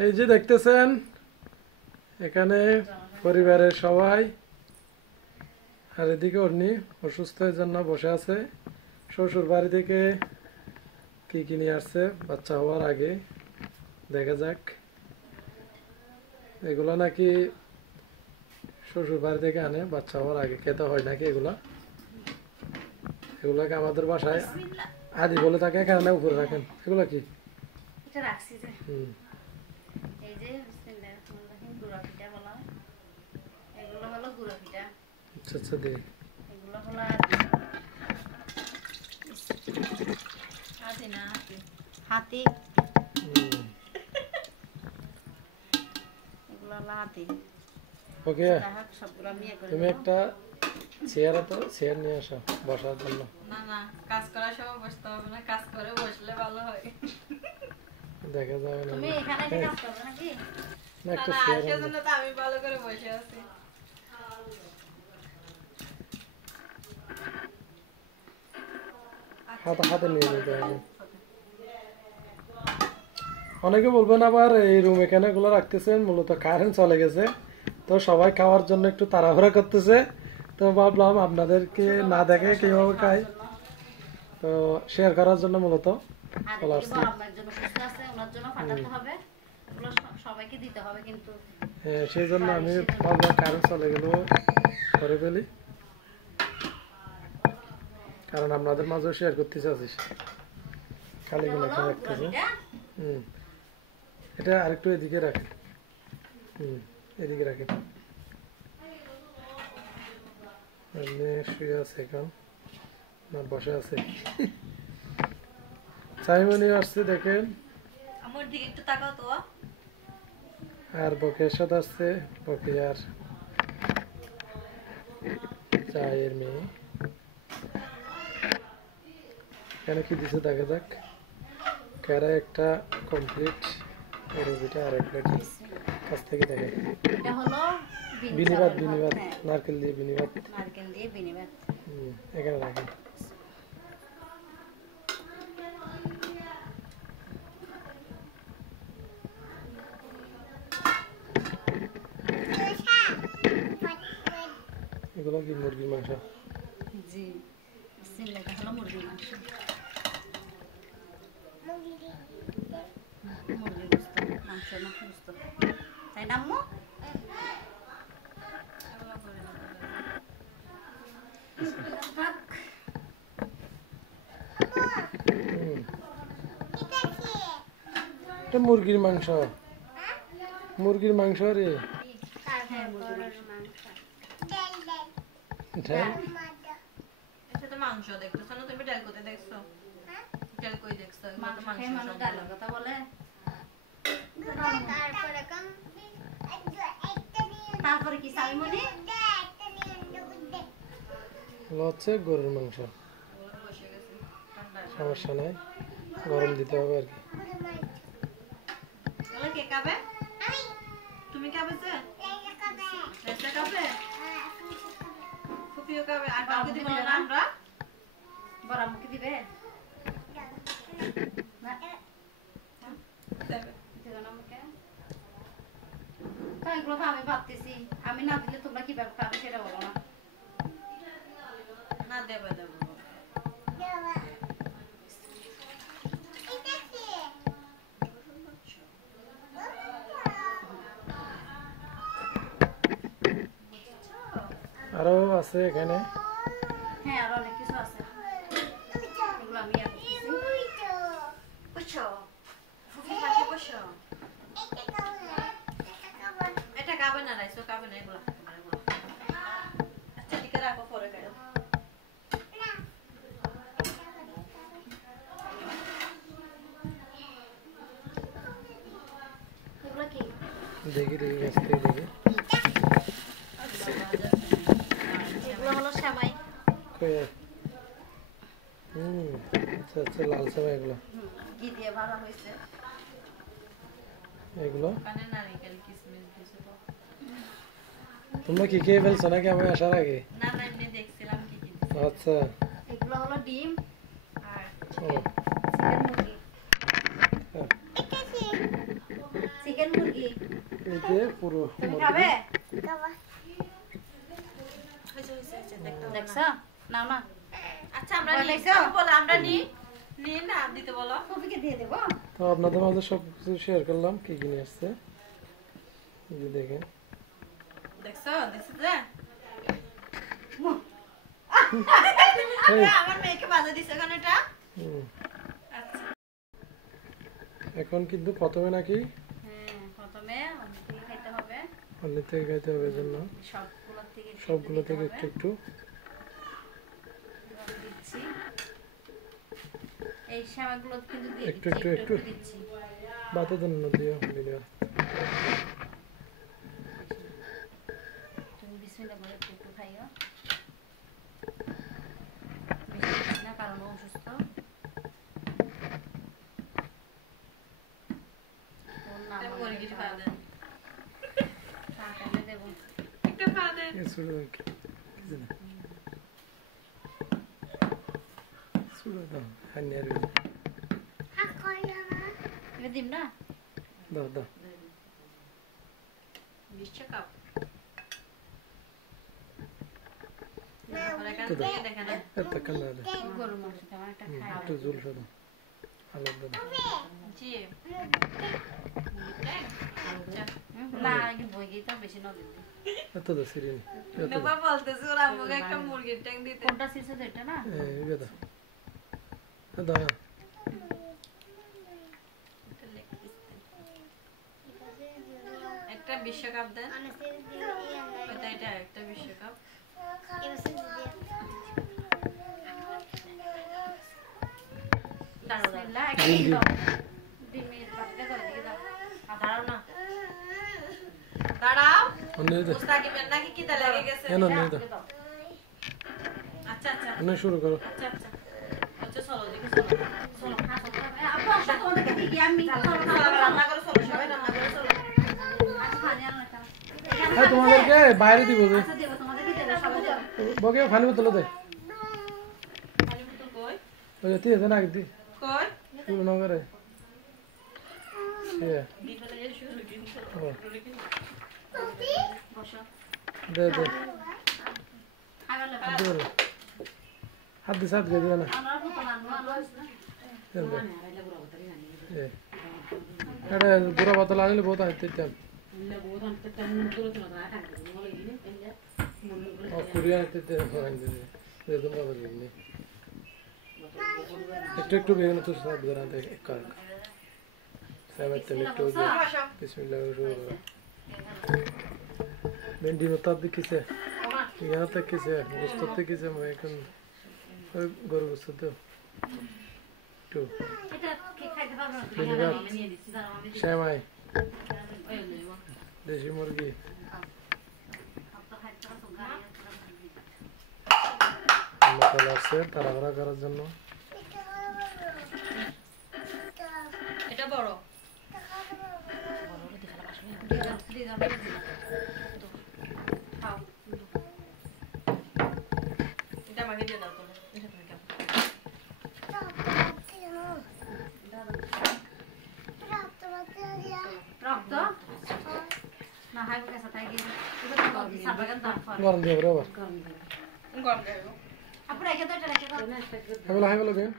এই যে দেখতেছেন এখানে পরিবারের সবাই, আর এদিকে অর্নি অসুস্থ এর জন্য বসে আছে। শ্বশুর বাড়ি থেকে কি কি নিয়ে আসছে বাচ্চা হওয়ার আগে, দেখা যাক। এগুলো নাকি শ্বশুর বাড়ি থেকে আনে বাচ্চা হওয়ার আগে, খেতে হয় নাকি এগুলা। এগুলাকে আমাদের বাসায় আদি বলে থাকে, এখানে উপরে রাখেন। এগুলো কি? এটা রাখছি যে এই যে বিসমিল্লাহির রহমানির রহিম গুঁড়া পিঠা বলা। এগুলো হলো গুঁড়া পিঠা। আচ্ছা আচ্ছা দিয়ে এগুলো হলো হাতি না হাতি। এগুলো হলো হাতি। ওকে, সবগুলো আমি তুমি একটা চেয়ারে তো চেয়ার নিয়ে আসো বসার জন্য। না না, কাজ করার সময় বসতে হবে না, কাজ করে বসলে ভালো হয়। দেখা যাবে না। তুমি এখানে এসে কাজ করবে নাকি? না একটা না, চেয়ার সেজন্য তো আমি ভালো করে বসে আছি। হাতে হাতে নিয়ে যেতে হবে। অনেকে বলবেন আবার এই রুম এখানে গুলো রাখতেছেন, মূলত কারেন্ট চলে গেছে, তো সবাই খাওয়ার জন্য একটু তাড়াহুড়া করতেছে। তো ভাবলাম আপনাদেরকে না দেখে কিভাবে খাই, তো শেয়ার করার জন্য মূলত চলে আসছি। হ্যাঁ, সেই জন্য আমি ভাবলাম কারেন্ট চলে গেল করে ফেলি, কারণ আপনাদের মাঝেও শেয়ার করতে চাচ্ছি। খালি গুলো রাখতেছে। এটা আরেকটু এদিকে রাখেন। এদিকে রাখেন। শুয়ে আছে এখন না বসে আছে? সাইমনি আসছে দেখেন, আমার দিকে একটু তাকাও তো। আর বকের সাথে আসছে, বকে আর চায়ের মেয়ে। কেন কি দিছে দেখা যাক। ক্যারা একটা কমপ্লিট রুটিটা আর এক প্লেট কাছ থেকে দেখে। এটা হলো বিনিবাদ, বিনিবাদ নারকেল দিয়ে বিনিবাদ। নারকেল দিয়ে বিনিবাদ। এখানে রাখেন। এগুলো কি মুরগির মাংস? জি, বিসমিল্লাহ, হলো মুরগির মাংস। মুরগির গোশত, মাংস না গোশত, তাই না আম্মু? এটা মুরগির মাংস, মুরগির মাংস রে। এটা তো মাংস দেখতেছো না তুমি? ডাল কোথায় দেখছো? ডাল কই দেখছো? মাংস মানুষ ডালের কথা বলে। তারপরে কি সাইমনি? হচ্ছে গরুর মাংস। সমস্যা নাই, গরম দিতে হবে আর কি। কে খাবে? তুমি খাবে? রেসা খাবে? ফুপিও খাবে? আর কাউকে দিব না আমরা? বড় মুখে দিবে? এগুলো তো আমি ভাবতেছি, আমি না দিলে তোমরা কিভাবে খাবে সেটা বলো না। না দেবে দেবো। আরো আছে এখানে। হ্যাঁ, আরো অনেক কিছু আছে, এগুলো আমি বুঝছো? ফুফি পাশে বসো। এটা খাবে না, রাইসও খাবে না, এগুলো আচ্ছা দিকে রাখো, পরে খাও। এগুলো কি? দেখি দেখি কাছ থেকে দেখি। এগুলো হলো সেমাই। আচ্ছা আচ্ছা, লাল সেমাই এগুলো। ঘি দিয়ে ভাজা হয়েছে। এগুলো কানে নারকেল কিশমিশ দিয়েছে তো। তোমরা কি খেয়ে ফেলছো নাকি আমি আসার আগে? না না, এমনি দেখছিলাম কি কি। আচ্ছা, এগুলো হলো ডিম আর চিকেন মুরগি। চিকেন মুরগি এই যে পুরো তুমি মুরগি। খাবে হয়েছে হয়েছে হয়েছে দেখতে হবে দেখছো না। নাও না আচ্ছা আমরা বলো, নিই দেখছো? আপু বলো আমরা নিই নিয়ে না দিতে বলো কপিকে দিয়ে দেবো তো আপনাদের মাঝে সব কিছু শেয়ার করলাম কি কি নিয়ে আসছে এই যে দেখেন দেখছো দেখছো যে এই, আমার মেয়েকে বাজে দিছে কেন এটা হুম। আচ্ছা এখন কিন্তু প্রথমে নাকি হ্যাঁ প্রথমে অন্য থেকে খাইতে হবে অন্য থেকে খাইতে হবে জন্য সবগুলো থেকে সবগুলো থেকে একটু একটু দিচ্ছি এই শ্যামাগুলো কিন্তু দিয়ে একটু, দিচ্ছি একটু, একটু একটু। দিচ্ছি বাতে জন্য দিও ভিডিও তুমি বিসমিল্লাহ করে একটু একটু খাইও বেশি খাই না কারণ ও অসুস্থ ওর নাম তাই আমি মুরগির পা খাওয়াবো। দেন তাহলে দেবো একটু পা দেন সুড়ো দাও হানিয়ার এটা দিম না দাও দাও বিশ্বকাপ তো দাও দেখেন এত কান্না দে গরুর মাংস তেমন একটা খাই না। একটু জল শুধু আলাদা দাও জি না একটু বই গিয়ে তো বেশি নজর দিই এত দাও সিরিয়াল এত দাও নোবা বলতেছে ওরা আমাকে একটা মুরগির ট্যাং দিতে কোনটা শিশু তো এটা না এই দাও দাও একটা বিশ্বকাপ দেন ওটা এটা একটা বিশ্বকাপ দাঁড়াও দাঁড়াও বিসমিল্লাহ একটা দিন, দিন। দাও ডিমের পাটিটা করে দিয়ে দাও দাঁড়াও না দাঁড়াও অন্য দাও মুস্তাকিমের নাকি খিদে লেগে গেছে কেন নিয়ে দাও দাও আচ্ছা আচ্ছা অন্য শুরু করো আচ্ছা আচ্ছা আচ্ছা চলো দেখি চলো চলো খা চলো আপু আসো তোমাদেরকে দিই আমি রান্না করে চলো সবাই রান্না করে চলো আচ্ছা পানি আনো একটা হ্যাঁ তোমাদেরকে বাইরে দিব যে আচ্ছা দেবো তোমাদেরকে দেবো সবাই দেবো বকে ফানি বোতল দে পানি বোতল কই ওই যে দিয়ে দেন আগে দি কই শুরু না করে ইয়ে দি ফেলে যে শুরু কিন্তু ও, বসো দে দে খাবার লাগবে হাত দিয়ে হাত দিয়ে সাথ দিয়ে না আমরা বোতল আনবো আনবো দেন দে এ এটা গুড়া বোতল আনলে বহুত আনতে দিতাম ও কুড়িয়া আনতে দিতাম একটু একটু বেগুন তো সব ধরা দেয় কার সাইবার তেল একটু বিসমিল্লাহ শুরু করো ভেন্ডি নতার দিকিছে ইয়ানা তেকিছে গোস্ত তেকিছে মই এখন ওই গরু গোস্ত তো একটু এটা কি খাইতে পারবো না ধন্যবাদ। আমি নিয়ে দিচ্ছি দাঁড়াও আমি শ্যামাই ওই নেবো দেশি মুরগি তো খাইতে পারবো গাড়ি মশলা আছে তাড়াহুড়া করার জন্য এটা বড় দিয়ে দাও খাও এটা আমাকে দিয়ে দাও তোমরা এটা তুমি খাও রক্ত না হাই কেসা তাই গিয়ে এটা তো সাবাগান দাও গরম দিয়ে আবার গরম গাড়ি আপু রেখে দাও এটা রেখে দাও হ্যাঁ বলো দেন